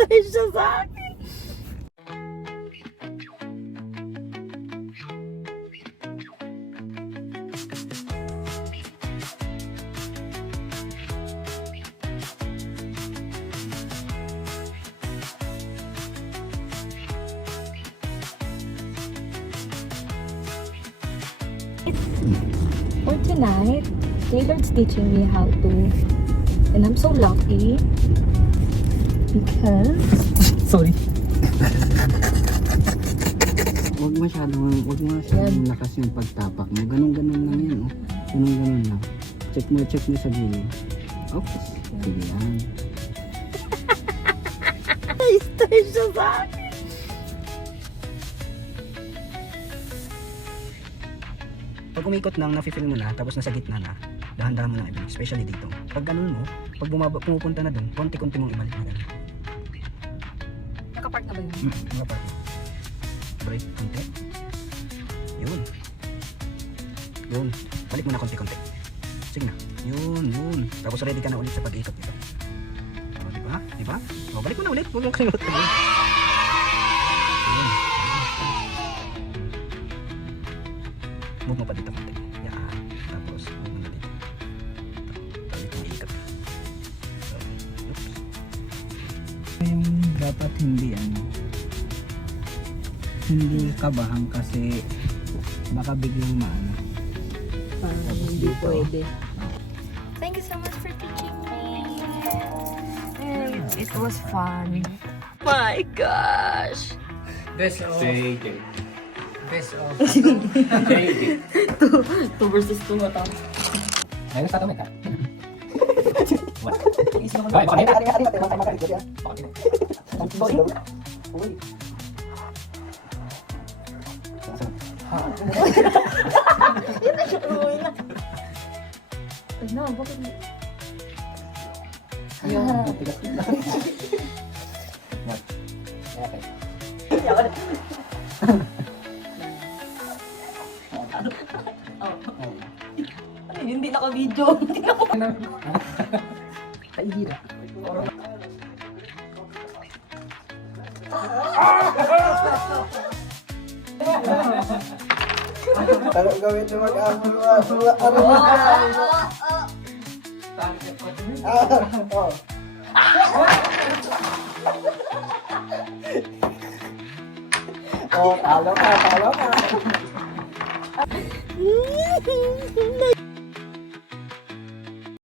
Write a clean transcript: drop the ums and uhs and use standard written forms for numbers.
Na-stress siya sa akin. For tonight, Taylor's teaching me how to, and I'm so lucky because Sorry. Huwag masyadong lakas yung pagtapak mo. Ganun-ganun lang yan, oh. Ganun-ganun lang. Check mo sa gilid. Okay. Sige yan. na-stress siya sa akin. Pag umikot lang, nafe-feel mo na, tapos nasa gitna na, dahan-dahan mo lang ibalik, especially dito. Pag ganun mo, pag pumupunta na dun, konti-konti mong ibalik na ganun. Nakapark na ba yun? Nakapart mo. Break, konti. Yun. Yun. Balik mo na konti-konti. Sige na. Yun. Tapos ready ka na ulit sa pag-ikot nito. O, diba? Diba? O, balik mo na ulit. Huwag mong kalimutan yun. Yun. Move mo pa dito konti. Yan. Tapos, move mo na dito. Balik mo ikot ka. So, oops. Yung dapat hindi kabahan kasi baka biglang maano. Parang hindi pwede. Thank you so much for teaching me. It was fun. My gosh. Best of Best of 2 versus 2 ata. Ayun sa tamit ha. No, bakit hindi? Hindi naka-video. Kaihira. Kalau gawin mo mag-amol Oh, talo ka.